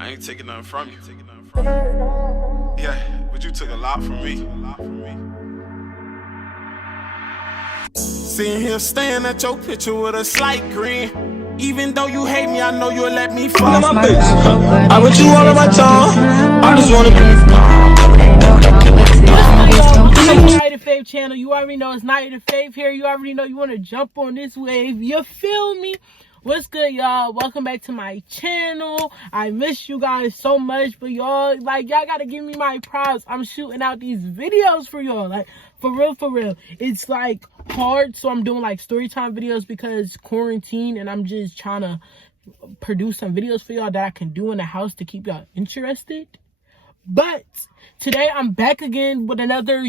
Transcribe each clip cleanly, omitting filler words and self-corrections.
I ain't taking nothing from you. Yeah, but you took a lot from me. Sitting here staring at your picture with a slight grin. Even though you hate me, I know you'll let me fall. My bitch. I put you all on my tongue. I just wanna Niyathefav channel. You already know it's Niyathefav here. You already know you want to jump on this wave. You feel me? What's good, y'all? Welcome back to my channel. I miss you guys so much, but y'all gotta give me my props. I'm shooting out these videos for y'all, like for real. It's like hard, so I'm doing like story time videos because quarantine, and I'm just trying to produce some videos for y'all that I can do in the house to keep y'all interested. But today I'm back again with another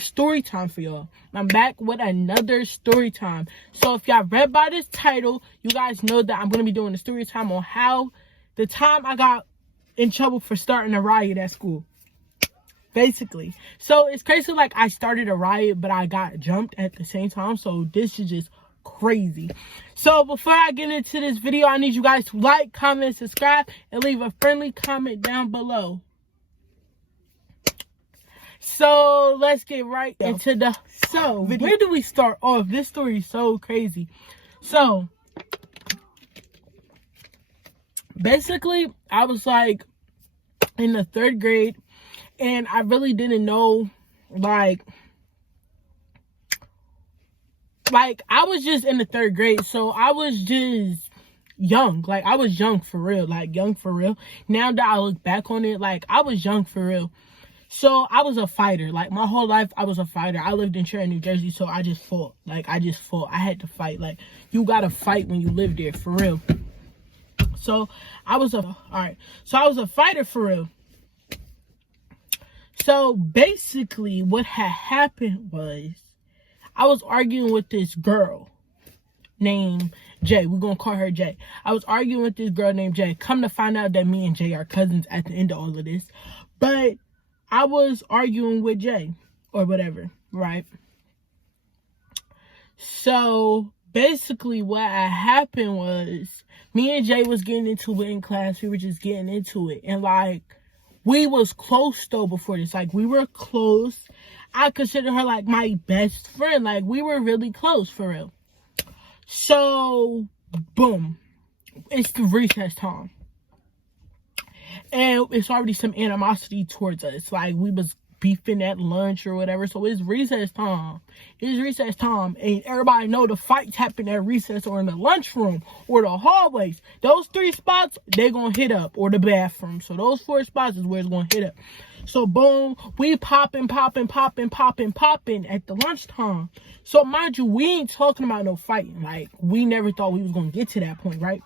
story time for y'all. I'm back with another story time. So if y'all read by this title, you guys know that I'm gonna be doing a story time on how the time I got in trouble for starting a riot at school. Basically. So it's crazy, like I started a riot, but I got jumped at the same time. So this is just crazy. So before I get into this video, I need you guys to like, comment, subscribe, and leave a friendly comment down below. So let's get right into the video. Where do we start off? This story is so crazy. So basically, I was like in the 3rd grade, and I really didn't know, like I was just in the 3rd grade, so I was just young. Like, I was young for real, Now that I look back on it, like, I was young for real. So I was a fighter. Like, my whole life, I was a fighter. I lived in Trenton, New Jersey, so I just fought. I had to fight. Like, you gotta fight when you live there, for real. So I was a fighter for real. So basically, what had happened was, I was arguing with this girl named Jay. We're going to call her Jay. I was arguing with this girl named Jay. Come to find out that me and Jay are cousins at the end of all of this. But I was arguing with Jay or whatever, right? So basically what had happened was, me and Jay was getting into it in class. We were just getting into it. And like, we was close though before this. Like, we were close. I consider her like my best friend. Like, we were really close for real. So, boom. It's the recess time. And it's already some animosity towards us. Like, we was beefing at lunch or whatever. So it's recess time. And everybody know the fights happen at recess or in the lunchroom or the hallways. Those 3 spots, they gonna hit up, or the bathroom. So those 4 spots is where it's gonna hit up. So boom, we popping at the lunchtime. So mind you, we ain't talking about no fighting. Like, we never thought we was gonna get to that point, right?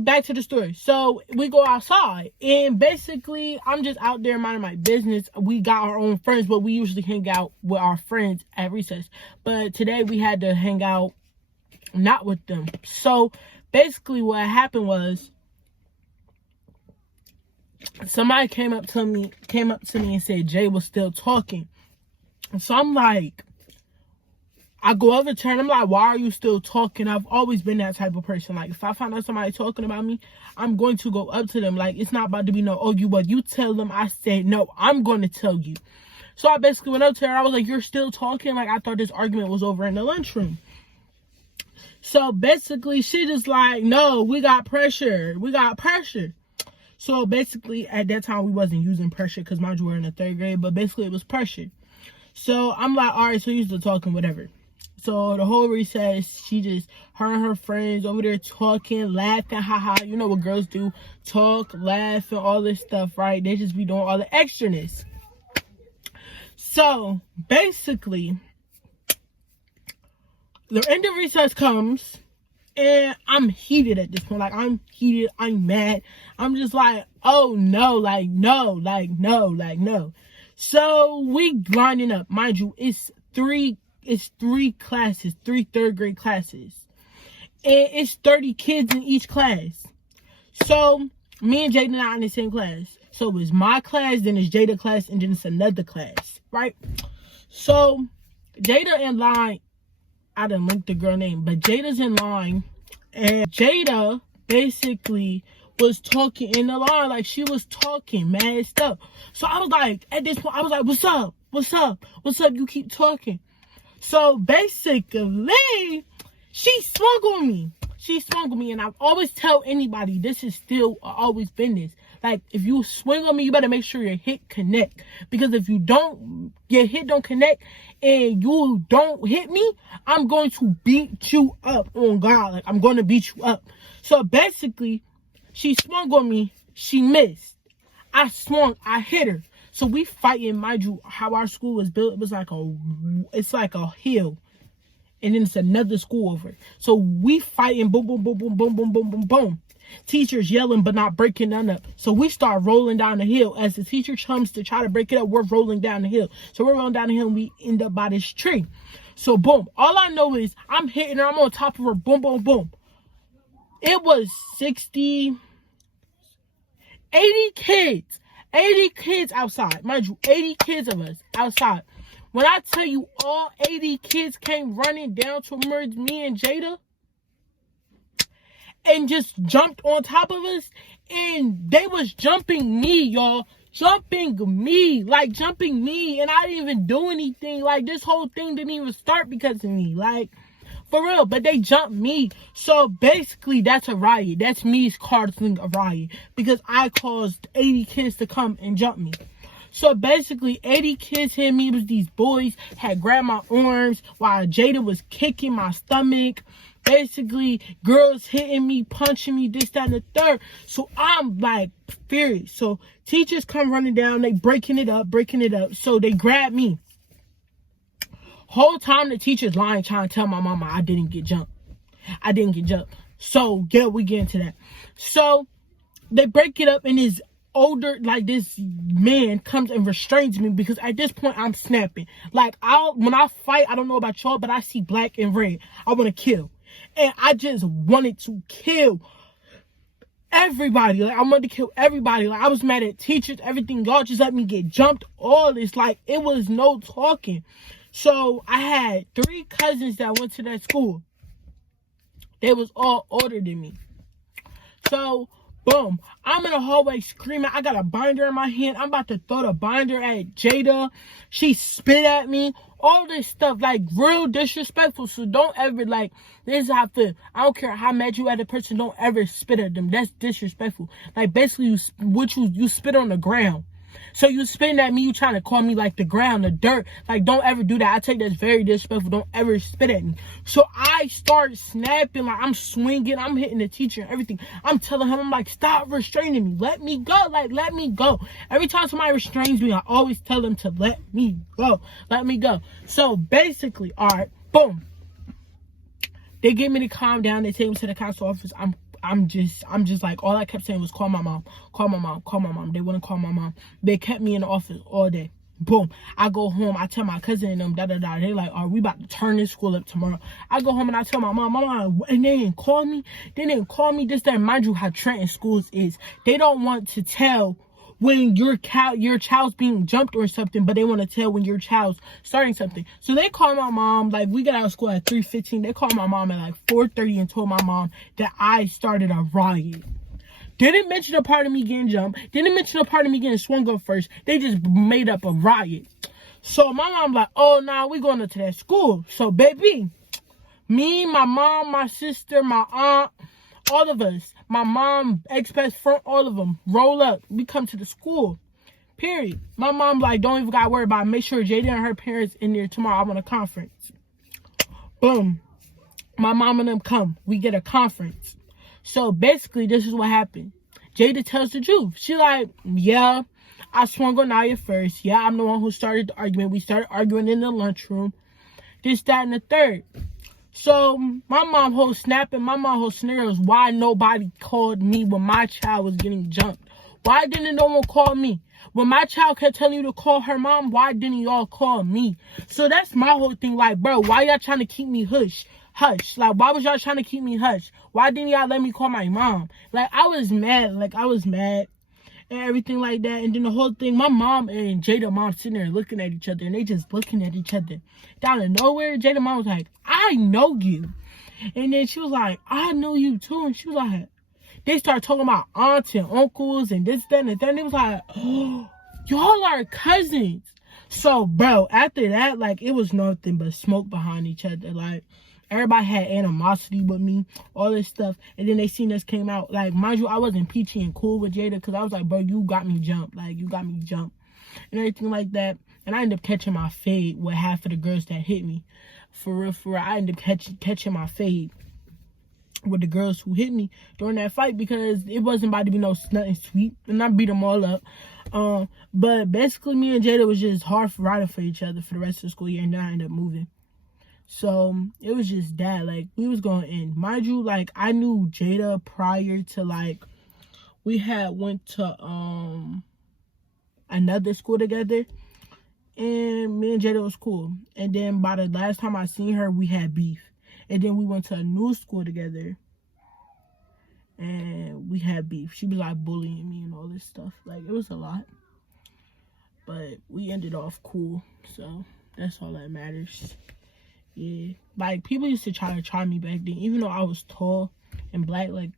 Back to the story. So we go outside, and basically I'm just out there minding my business. We got our own friends, but we usually hang out with our friends at recess. But today we had to hang out not with them. So basically what happened was, somebody came up to me and said Jay was still talking. So I'm like, I go over to her and I'm like, why are you still talking? I've always been that type of person. Like, if I find out somebody talking about me, I'm going to go up to them. Like, it's not about to be no, oh, you tell them. I said, no, I'm going to tell you. So I basically went up to her. I was like, you're still talking? Like, I thought this argument was over in the lunchroom. So basically she just like, no, we got pressure. So basically at that time we wasn't using pressure because mind you, we're in the 3rd grade, but basically it was pressure. So I'm like, all right, so you're still talking, whatever. So the whole recess, her and her friends over there talking, laughing, haha. You know what girls do, talk, laugh, and all this stuff, right? They just be doing all the extraness. So basically, the end of recess comes, and I'm heated at this point. Like, I'm heated, I'm mad. I'm just like, oh no, no. So we lining up. Mind you, it's three classes, 3 3rd grade classes. And it's 30 kids in each class. So me and Jada not in the same class. So it's my class, then it's Jada class, and then it's another class, right? So Jada in line, I didn't link the girl name, but Jada's in line, and Jada basically was talking in the line. Like, she was talking mad stuff. So I was like, at this point, I was like, what's up? What's up? What's up? You keep talking. So basically, she swung on me. She swung on me. And I always tell anybody, this is still always been this. Like, if you swing on me, you better make sure your hit connect. Because if you don't, your hit don't connect and you don't hit me, I'm going to beat you up on God. Like, I'm going to beat you up. So basically, she swung on me. She missed. I swung. I hit her. So we fighting, mind you, how our school was built. It was like it's like a hill. And then it's another school over it. So we fighting, boom, boom, boom, boom, boom, boom, boom, boom, boom. Teachers yelling but not breaking none up. So we start rolling down the hill. As the teacher comes to try to break it up, we're rolling down the hill. So we're rolling down the hill and we end up by this tree. So boom. All I know is I'm hitting her. I'm on top of her. Boom, boom, boom. It was 80 kids. 80 kids outside. Mind you, 80 kids of us outside. When I tell you all 80 kids came running down towards me and Jada and just jumped on top of us, and they was jumping me, y'all. Jumping me. Like, jumping me. And I didn't even do anything. Like, this whole thing didn't even start because of me. Like, for real. But they jumped me. So, basically, that's a riot. That's me causing a riot. Because I caused 80 kids to come and jump me. So basically, 80 kids hit me. It was these boys had grabbed my arms while Jada was kicking my stomach. Basically, girls hitting me, punching me, this, that, and the third. So I'm like furious. So teachers come running down. They breaking it up. So they grab me. Whole time the teacher's lying, trying to tell my mama I didn't get jumped. So yeah, we get into that. So they break it up, and his older, like, this man comes and restrains me because at this point I'm snapping. Like, when I fight, I don't know about y'all, but I see black and red. I want to kill. And I just wanted to kill everybody. Like, I wanted to kill everybody. Like, I was mad at teachers, everything. Y'all just let me get jumped. All this, like, it was no talking. So I had 3 cousins that went to that school. They was all older than me. So boom, I'm in the hallway screaming. I got a binder in my hand. I'm about to throw the binder at Jada. She spit at me. All this stuff, like, real disrespectful. So don't ever, like, this is how I feel. I don't care how mad you at a person. Don't ever spit at them. That's disrespectful. Like, basically, you spit on the ground. So you spitting at me, you trying to call me like the ground, the dirt. Like, don't ever do that. I take that's very disrespectful. Don't ever spit at me. So I start snapping, like, I'm swinging, I'm hitting the teacher and everything. I'm telling him, I'm like, stop restraining me. Let me go. Like, let me go. Every time somebody restrains me, I always tell them to let me go. Let me go. So basically, all right, boom. They get me to calm down. They take me to the council office. I'm just like, all I kept saying was call my mom. They wouldn't call my mom. They kept me in the office all day. Boom. I go home. I tell my cousin and them, da-da-da. They like, we about to turn this school up tomorrow. I go home and I tell my mom, and they didn't call me. This, that. Mind you how Trenton schools is. They don't want to tell when your child's being jumped or something, but they want to tell when your child's starting something. So they call my mom, like, we got out of school at 3:15. They called my mom at like 4:30 and told my mom that I started a riot. Didn't mention a part of me getting jumped. Didn't mention a part of me getting swung up first. They just made up a riot. So my mom like, oh, nah, we going to that school. So baby, me, my mom, my sister, my aunt, all of us, my mom, ex-best friend, all of them, roll up. We come to the school, period. My mom like, don't even gotta worry about it. Make sure Jada and her parents in there tomorrow. I want a conference. Boom. My mom and them come. We get a conference. So basically, this is what happened. Jada tells the truth. She like, yeah, I swung on Naya first. Yeah, I'm the one who started the argument. We started arguing in the lunchroom. This, that, and the third. So my mom whole snapping, my mom whole scenarios, why nobody called me when my child was getting jumped? Why didn't no one call me? When my child kept telling you to call her mom, why didn't y'all call me? So that's my whole thing. Like, bro, why y'all trying to keep me hush? Like, why was y'all trying to keep me hush? Why didn't y'all let me call my mom? Like, I was mad. And everything like that. And then the whole thing, my mom and Jada mom sitting there looking at each other, and they just looking at each other. Down in nowhere, Jada mom was like, I know you. And then she was like, I know you too. And she was like, they started talking about aunts and uncles and this, that, and that. And it was like, oh, y'all are cousins. So, bro, after that, like, it was nothing but smoke behind each other. Like, everybody had animosity with me, all this stuff. And then they seen us came out. Like, mind you, I wasn't peachy and cool with Jada because I was like, bro, you got me jumped. Like, you got me jumped. And everything like that. And I ended up catching my fade with half of the girls that hit me. For real, I ended up catching my fade with the girls who hit me during that fight because it wasn't about to be no nothing sweet. And I beat them all up. But basically, me and Jada was just hard for riding for each other for the rest of the school year. And then I ended up moving. So, it was just that. Like, we was going in. Mind you, like, I knew Jada prior to, like, we had went to, another school together. And me and Jada was cool. And then by the last time I seen her, we had beef. And then we went to a new school together. And we had beef. She was like bullying me and all this stuff. Like, it was a lot. But we ended off cool. So, that's all that matters. Yeah. Like, people used to try me back then. Even though I was tall and black, like,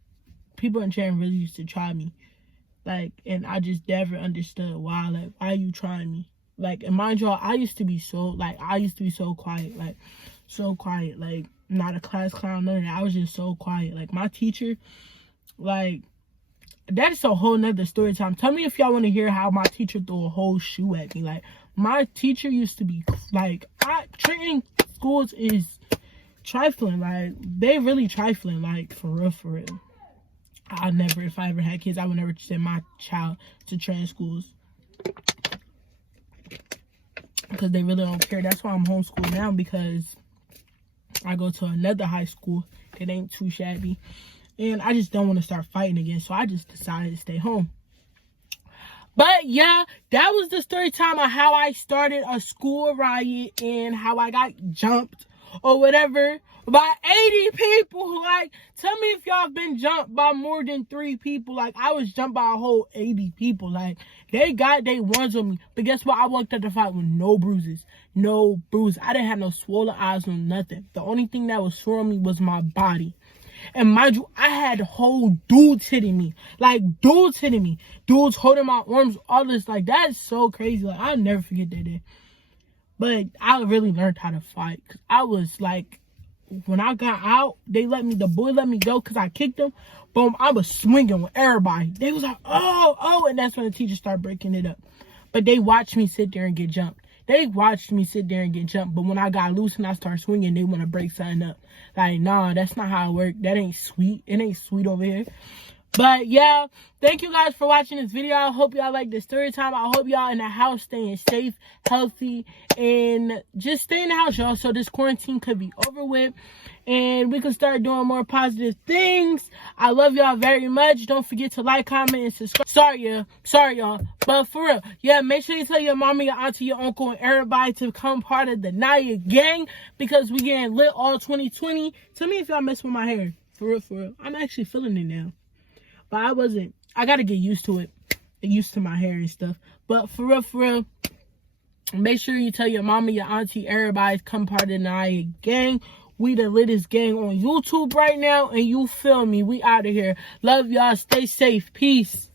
people in Sharon really used to try me. Like, and I just never understood why. Like, why are you trying me? Like, and mind y'all, I used to be so quiet. Like, so quiet. Like, not a class clown, none of that. I was just so quiet. Like, my teacher, like, that's a whole nother story time. Tell me if y'all want to hear how my teacher threw a whole shoe at me. Like, my teacher used to be, like, training schools is trifling. Like, they really trifling. Like, for real. I never, if I ever had kids, I would never send my child to training schools. Because they really don't care. That's why I'm homeschooled now, because I go to another high school. It ain't too shabby. And I just don't want to start fighting again. So I just decided to stay home. But yeah, that was the story time of how I started a school riot and how I got jumped or whatever by 80 people. Like, tell me if y'all been jumped by more than 3 people. Like, I was jumped by a whole 80 people. Like, they got their ones on me. But guess what? I walked out the fight with no bruises. No bruises. I didn't have no swollen eyes, no nothing. The only thing that was sore on me was my body. And mind you, I had whole dudes hitting me. Like, dudes hitting me. Dudes holding my arms, all this. Like, that's so crazy. Like, I'll never forget that day. But I really learned how to fight. Cause I was like, when I got out, the boy let me go because I kicked him. Boom, I was swinging with everybody. They was like, oh. And that's when the teacher started breaking it up. But they watched me sit there and get jumped. But when I got loose and I started swinging, they want to break something up. Like, nah, that's not how it works. That ain't sweet. It ain't sweet over here. But yeah, thank you guys for watching this video. I hope y'all like the story time. I hope y'all in the house staying safe, healthy, and just stay in the house, y'all, so this quarantine could be over with and we can start doing more positive things. I love y'all very much. Don't forget to like, comment, and subscribe. Sorry y'all. But for real, yeah, make sure you tell your mommy, your auntie, your uncle, and everybody to become part of the Naya gang, because we getting lit all 2020. Tell me if y'all mess with my hair. For real. I'm actually feeling it now. But I gotta get used to it. Used to my hair and stuff. But for real, make sure you tell your mama, your auntie, everybody to come part of the Naya gang. We the littest gang on YouTube right now. And you feel me. We out of here. Love y'all. Stay safe. Peace.